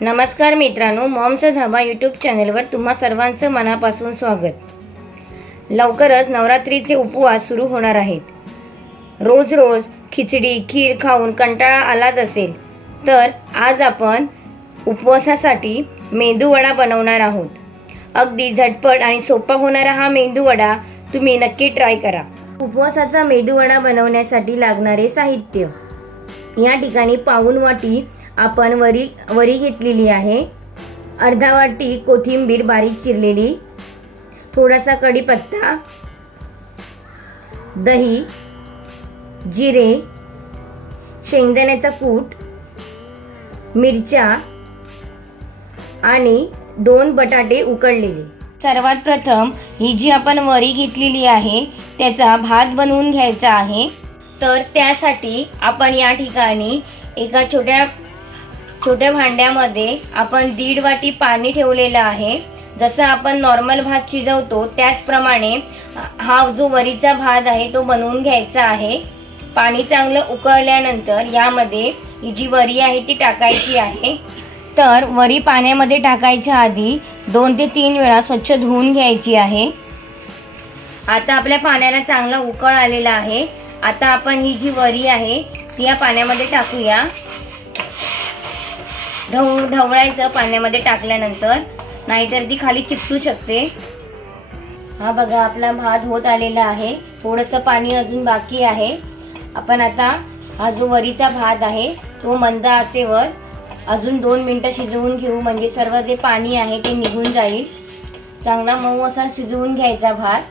नमस्कार मित्रांनो मॉमचा धाबा यूट्यूब चॅनलवर तुम्हा सर्वांचं मनापासून स्वागत. लवकरच नवरात्रीचे उपवास सुरू होणार आहेत. रोज रोज खिचडी खीर खाऊन कंटाळा आलाच असेल तर आज आपण उपवासासाठी मेंदूवडा बनवणार आहोत. अगदी झटपट आणि सोपा होणारा हा मेंदूवडा तुम्ही नक्की ट्राय करा. उपवासाचा मेंदूवडा बनवण्यासाठी लागणारे साहित्य. या ठिकाणी पाऊण वाटी आपण वरी वरी घेतलेली आहे. अर्धा वाटी कोथिंबीर बारीक चिरलेली. थोडासा कढीपत्ता. दही. जिरे. शेंगदाण्याचा कूट. मिरच्या. आणि दोन बटाटे उकडलेले. सर्वात प्रथम ही जी आपण वरी घेतलेली आहे त्याचा भात बनवून घ्यायचा आहे. तर त्यासाठी आपण या ठिकाणी एका छोट्या छोट्या भांड्यामध्ये आपण दीड वाटी पाणी ठेवलेलं आहे. जसं आपण नॉर्मल भात शिजवतो त्याचप्रमाणे हा जो वरीचा भात आहे तो बनवून घ्यायचा आहे. पाणी चांगलं उकळल्यानंतर यामध्ये ही जी वरी आहे ती टाकायची आहे. तर वरी पाण्यामध्ये टाकायच्या आधी दोन ते तीन वेळा स्वच्छ धुवून घ्यायची आहे. आता आपल्या पाण्याला चांगला उकळ आलेला आहे. आता आपण ही जी वरी आहे ती या पाण्यामध्ये टाकूया. ढव ढवळायचं पाण्यामध्ये टाकल्यानंतर नाहीतर ती खाली चिकटू शकते. हा बघा आपला भात होत आलेला आहे. थोडंसं पाणी अजून बाकी आहे. आपण आता हा जो वरीचा भात आहे तो मंद आचेवर अजून दोन मिनटं शिजवून घेऊ. म्हणजे सर्व जे पाणी आहे ते निघून जाईल. चांगला मऊ असा शिजवून घ्यायचा भात.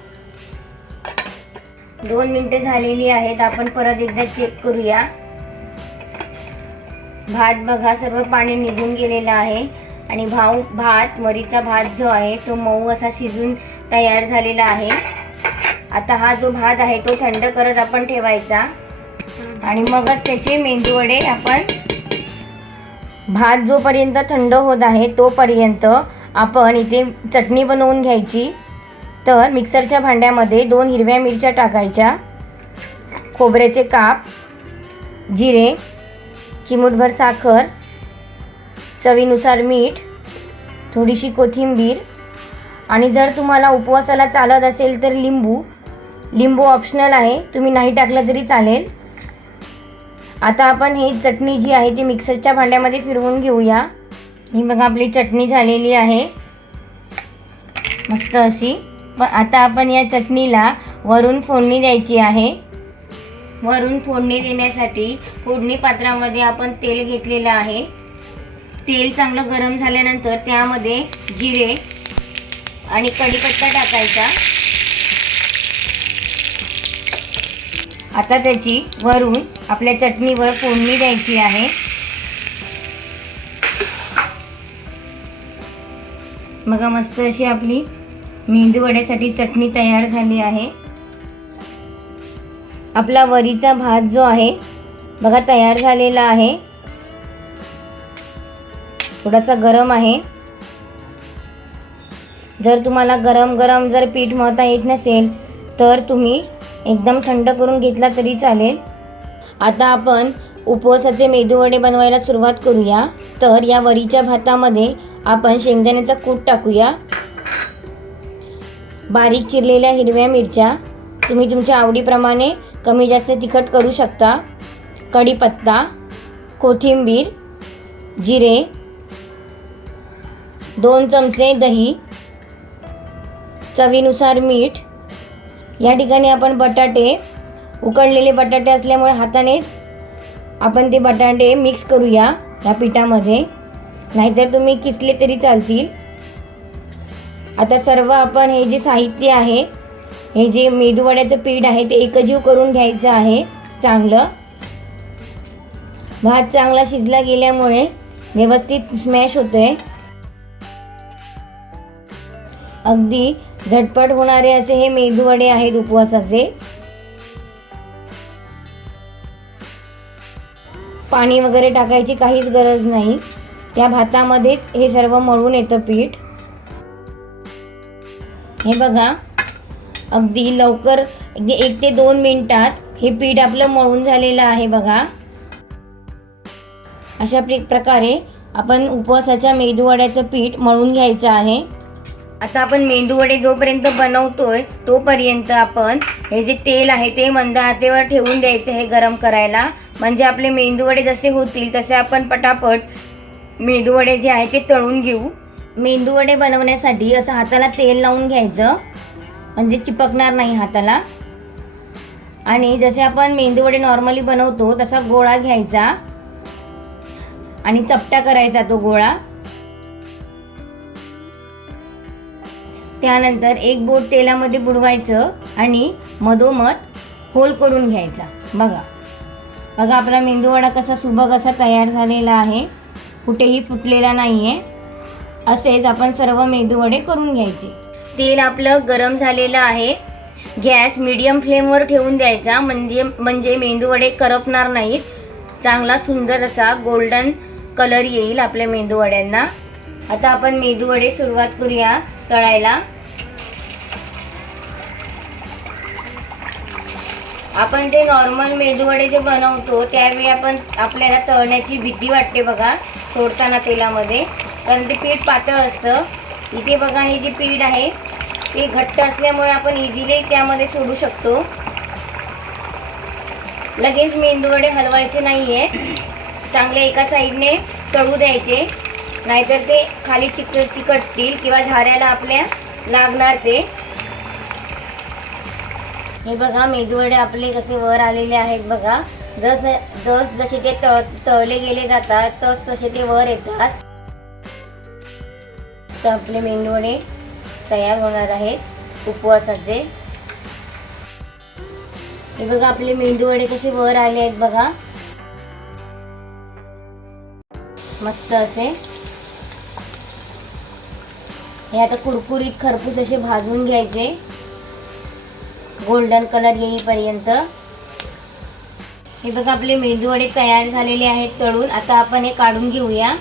दोन मिनटं झालेली आहेत. आपण परत एकदा चेक करूया. भात बघा सर्व पाणी निघून गेलेलं आहे. आणि भाऊ भात वरीचा भात जो आहे तो मऊ असा शिजून तयार झालेला आहे. आता हा जो भात आहे तो थंड करत आपण ठेवायचा. आणि मगच त्याचे मेंदूवडे आपण भात जोपर्यंत थंड होत आहे तोपर्यंत आपण इथे चटणी बनवून घ्यायची. तर मिक्सरच्या भांड्यामध्ये दोन हिरव्या मिरच्या टाकायच्या. खोबऱ्याचे काप जिरे चिमूटभर साखर चवीनुसार मीठ थोडीशी कोथिंबीर आणि जर तुम्हाला उपवासाला चालत असेल तर लिंबू. लिंबू ऑप्शनल आहे तुम्ही नाही टाकलं तरी चालेल. आता आपण ही चटणी जी आहे ती मिक्सरच्या भांड्यामध्ये फिरवून घेऊया. ही बघा आपली चटणी झालेली आहे. मस्त अशी. पण आता आपण या चटणीला वरून फोडणी द्यायची आहे. वरून फोडणी देण्यासाठी फोडणी पात्रामध्ये आपण तेल घेतलेलं आहे. तेल चांगलं गरम झाल्यानंतर त्यामध्ये जिरे आणि कढीपत्ता टाकायचा. आता त्याची वरून आपल्या चटणीवर फोडणी द्यायची आहे. बघा मस्त अशी आपली मेंदू वड्यासाठी चटणी तयार झाली आहे. आपला वरीचा भात जो आहे बघा तयार झालेला आहे. थोडासा गरम आहे. जर तुम्हाला गरम गरम जर पीठ मळता येत नसेल तर तुम्ही एकदम थंड करून घेतला तरी चालेल. आता आपण उपवासाचे मेदूवडे बनवायला सुरुवात करूया. तर या वरीच्या भातामध्ये आपण शेंगदाण्याचा कूट टाकूया. बारीक चिरलेल्या हिरव्या मिरच्या. तुम्ही तुमच्या आवडीप्रमाणे कमी जास्त तिखट करू शकता. कढीपत्ता कोथिंबीर जिरे दोन चमचे दही चवीनुसार मीठ. या ठिकाणी आपण बटाटे उकडलेले बटाटे असल्यामुळे हातानेच आपण ते बटाटे मिक्स करूया या पिठामध्ये. नाहीतर तुम्ही किसले तरी चालतील. आता सर्व आपण हे जे साहित्य आहे हे जे मेदूवड्याचं पीठ आहे ते एकजीव करून घ्यायचं आहे. चांगलं. भात चांगला शिजला गेल्यामुळे व्यवस्थित स्मॅश होतोय. अगदी झटपट होणारे असे हे मेदूवडे आहेत उपवासाचे. पाणी वगैरे टाकायची काहीच गरज नाही. त्या भातामध्येच हे सर्व मळून येतं पीठ. हे बघा. अगदी लवकर अगदी एक ते दोन मिनटात हे पीठ आपलं मळून झालेलं आहे बघा. अशा प्रकारे आपण उपवासाच्या मेदूवड्याचं पीठ मळून घ्यायचं आहे. आता आपण मेंदूवडे जोपर्यंत बनवतोय तोपर्यंत आपण हे जे तेल आहे ते मंद आचेवर ठेवून द्यायचं हे गरम करायला. म्हणजे आपले मेंदूवडे जसे होतील तसे आपण पटापट मेंदूवडे जे आहे ते तळून घेऊ. मेंदूवडे बनवण्यासाठी असं हाताला तेल लावून घ्यायचं. म्हणजे चिपकणार नाही हाताला. आणि जसे आपण मेंदूवडे नॉर्मली बनवतो तसा गोळा घ्यायचा. आणि चपटा करायचा तो गोळा. त्यानंतर एक बोट तेलामध्ये बुडवायचं आणि मधोमध होल करून घ्यायचा. बघा. बघा आपला मेंदूवडा कसा सुबक असा तयार झालेला आहे. कुठेही फुटलेला नाही आहे असेच आपण सर्व मेंदूवडे करून घ्यायचे. तेल आपलं गरम झालेलं आहे. गॅस मीडियम फ्लेमवर ठेवून द्यायचा. म्हणजे म्हणजे मेंदूवडे करपणार नाहीत. चांगला सुंदर असा गोल्डन कलर येईल आपल्या मेंदूवड्यांना आता आपण मेंदूवडे सुरुवात करूया तळायला. आपण ते नॉर्मल मेदूवडे जे बनवतो त्यावेळी आपण आपल्याला तळण्याची भीती वाटते बघा सोडताना तेलामध्ये. कारण ते पीठ पातळ असतं. इथे बघा हे जे पीठ आहे ते घट्ट असल्यामुळे आपण इझिली त्यामध्ये सोडू शकतो. लगेच मेंदूवडे हलवायचे नाही आहे चांगले एका साईडने तळू द्यायचे. नाहीतर ते खाली चिक चिकटतील किंवा झाऱ्याला आपल्या लागणार ते. हे बघा मेदूवडे आपले कसे वर आलेले आहेत बघा. जस जस जसे ते तळ तळले गेले जातात तस तसे ते वर येतात. तर आपले मेंदूवडे तयार होणार आहेत उपवासाचे. हे बघा आपले मेंदूवडे कसे वर आले आहेत बघा. मस्त असे. हे आता कुरकुरीत खरपूस असे भाजून घ्यायचे. गोल्डन कलर येईपर्यंत. हे बघा आपले मेंदूवडे तयार झालेले आहेत तळून. आता आपण हे काढून घेऊया.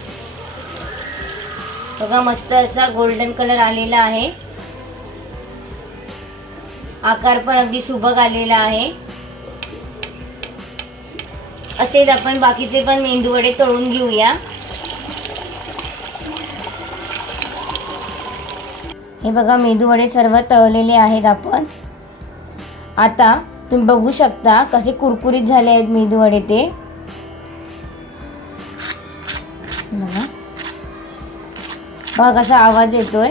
बघा मस्त असा गोल्डन कलर आलेला आहे. आकार पण अगदी सुबक आलेला आहे. असेच आपण बाकीचे पण मेंदूवडे तळून घेऊया. हे बघा मेदूवडे सर्व तळलेले आहेत आपण. आता तुम्ही बघू शकता कसे कुरकुरीत झाले आहेत मेदूवडे ते. बघा कसा आवाज येतोय.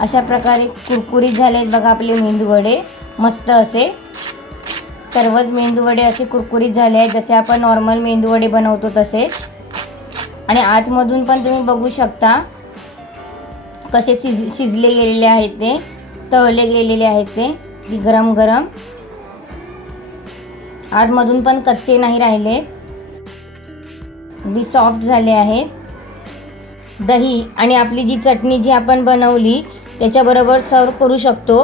अशा प्रकारे कुरकुरीत झाले आहेत बघा आपले मेंदूवडे. मस्त असे. सर्वच मेंदूवडे असे कुरकुरीत झाले आहेत जसे आपण नॉर्मल मेंदूवडे बनवतो तसेच. आणि आतमधून पण तुम्ही बघू शकता कसे शिज शिजले गेलेले आहेत ते तळले गेलेले आहेत ते गरम गरम. आतमधून पण कच्चे नाही राहिले. अगदी सॉफ्ट झाले आहेत. दही आणि आपली जी चटणी जी आपण बनवली त्याच्याबरोबर सर्व करू शकतो.